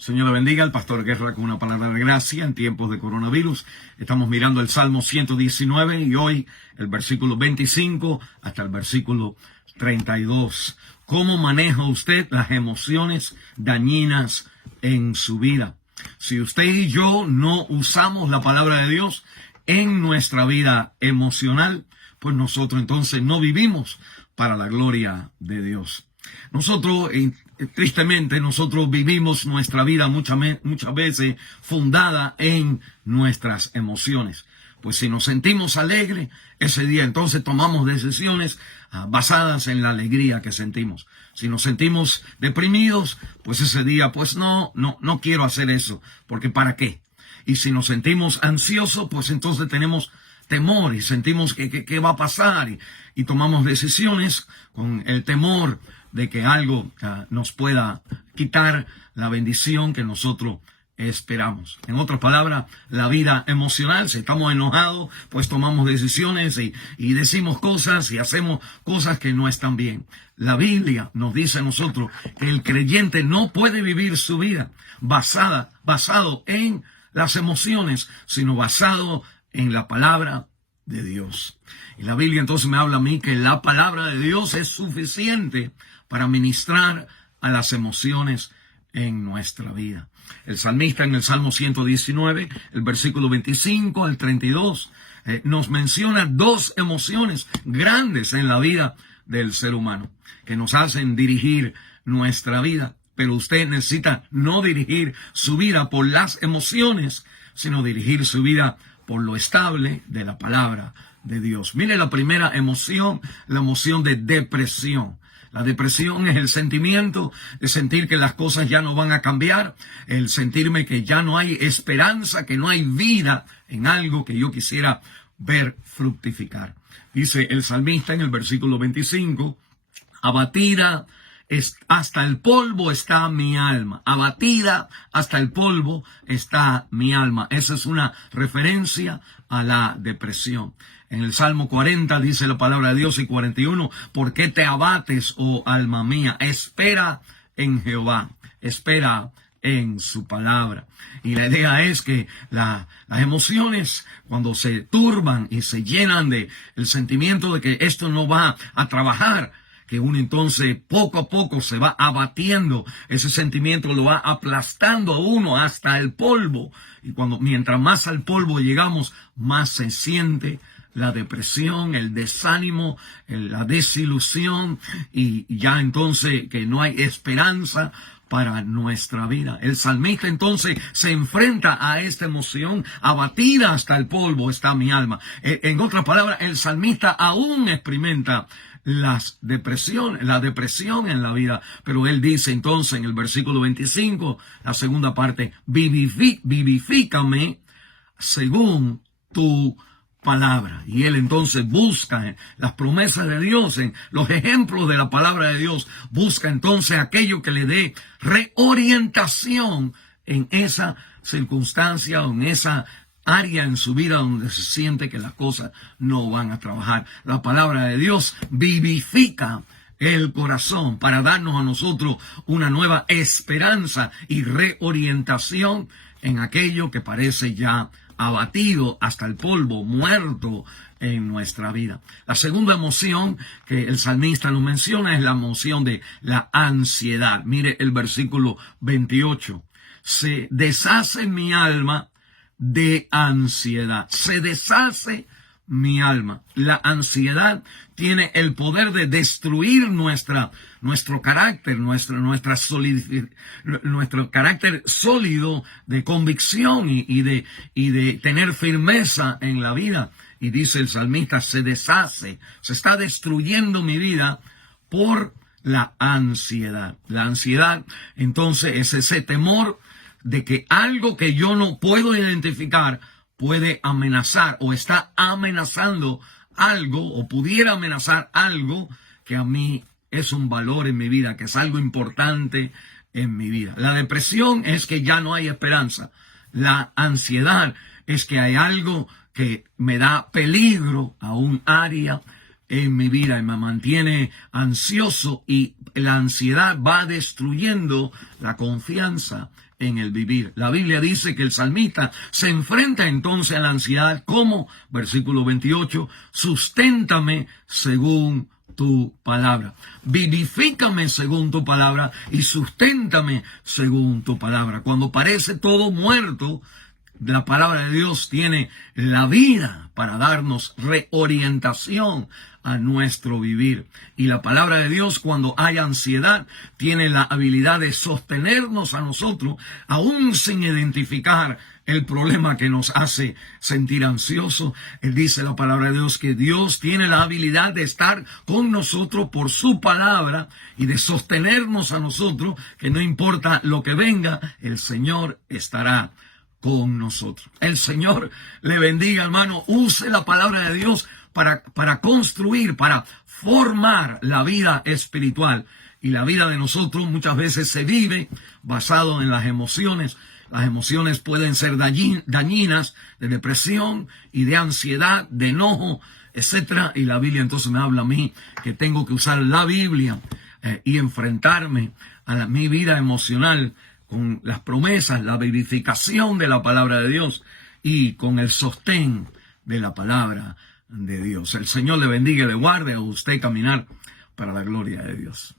Señor le bendiga, el pastor Guerra con una palabra de gracia en tiempos de coronavirus. Estamos mirando el Salmo 119 y hoy el versículo 25 hasta el versículo 32. ¿Cómo maneja usted las emociones dañinas en su vida? Si usted y yo no usamos la palabra de Dios en nuestra vida emocional, pues nosotros entonces no vivimos para la gloria de Dios. Nosotros, tristemente, nosotros vivimos nuestra vida muchas veces fundada en nuestras emociones. Pues si nos sentimos alegres, ese día entonces tomamos decisiones basadas en la alegría que sentimos. Si nos sentimos deprimidos, pues ese día, pues no quiero hacer eso, porque ¿para qué? Y si nos sentimos ansiosos, pues entonces tenemos temor y sentimos que va a pasar y tomamos decisiones con el temor de que algo nos pueda quitar la bendición que nosotros esperamos. En otras palabras, la vida emocional, si estamos enojados, pues tomamos decisiones y decimos cosas y hacemos cosas que no están bien. La Biblia nos dice a nosotros que el creyente no puede vivir su vida basado en las emociones, sino basado en la palabra de Dios. Y la Biblia entonces me habla a mí que la palabra de Dios es suficiente para ministrar a las emociones en nuestra vida. El salmista en el Salmo 119, el versículo 25 al 32, nos menciona dos emociones grandes en la vida del ser humano que nos hacen dirigir nuestra vida. Pero usted necesita no dirigir su vida por las emociones, sino dirigir su vida por lo estable de la palabra de Dios. Mire la primera emoción, la emoción de depresión. La depresión es el sentimiento de sentir que las cosas ya no van a cambiar, el sentirme que ya no hay esperanza, que no hay vida en algo que yo quisiera ver fructificar. Dice el salmista en el versículo 25, abatida hasta el polvo está mi alma. Abatida hasta el polvo está mi alma. Esa es una referencia a la depresión. En el Salmo 40 dice la palabra de Dios y 41, ¿por qué te abates, oh alma mía? Espera en Jehová, espera en su palabra. Y la idea es que las emociones, cuando se turban y se llenan de el sentimiento de que esto no va a trabajar, que uno entonces poco a poco se va abatiendo, ese sentimiento lo va aplastando a uno hasta el polvo. Y mientras más al polvo llegamos, más se siente la depresión, el desánimo, la desilusión, y ya entonces que no hay esperanza para nuestra vida. El salmista entonces se enfrenta a esta emoción, abatida hasta el polvo está mi alma. En otras palabras, el salmista aún experimenta la depresión en la vida, pero él dice entonces en el versículo 25, la segunda parte, vivifícame según tu palabra. Y él entonces busca en las promesas de Dios, en los ejemplos de la palabra de Dios, busca entonces aquello que le dé reorientación en esa circunstancia o en esa área en su vida donde se siente que las cosas no van a trabajar. La palabra de Dios vivifica el corazón para darnos a nosotros una nueva esperanza y reorientación en aquello que parece ya abatido hasta el polvo, muerto en nuestra vida. La segunda emoción que el salmista nos menciona es la emoción de la ansiedad. Mire el versículo 28. Se deshace mi alma de ansiedad. Se deshace mi alma. La ansiedad tiene el poder de destruir nuestro carácter, nuestro carácter sólido de convicción y de tener firmeza en la vida. Y dice el salmista, se deshace, se está destruyendo mi vida por la ansiedad. La ansiedad, entonces, es ese temor de que algo que yo no puedo identificar puede amenazar o está amenazando algo o pudiera amenazar algo que a mí es un valor en mi vida, que es algo importante en mi vida. La depresión es que ya no hay esperanza. La ansiedad es que hay algo que me da peligro a un área en mi vida y me mantiene ansioso, y la ansiedad va destruyendo la confianza en el vivir. La Biblia dice que el salmista se enfrenta entonces a la ansiedad como, versículo 28, susténtame según tu palabra. Vivifícame según tu palabra y susténtame según tu palabra. Cuando parece todo muerto, la palabra de Dios tiene la vida para darnos reorientación a nuestro vivir. Y la palabra de Dios, cuando hay ansiedad, tiene la habilidad de sostenernos a nosotros, aún sin identificar el problema que nos hace sentir ansiosos. Él dice, la palabra de Dios, que Dios tiene la habilidad de estar con nosotros por su palabra y de sostenernos a nosotros, que no importa lo que venga, el Señor estará con nosotros. El Señor le bendiga, hermano. Use la palabra de Dios para construir, para formar la vida espiritual. Y la vida de nosotros muchas veces se vive basado en las emociones. Las emociones pueden ser dañinas, de depresión y de ansiedad, de enojo, etcétera. Y la Biblia entonces me habla a mí que tengo que usar la Biblia y enfrentarme a mi vida emocional con las promesas, la vivificación de la palabra de Dios y con el sostén de la palabra de Dios. El Señor le bendiga y le guarde a usted caminar para la gloria de Dios.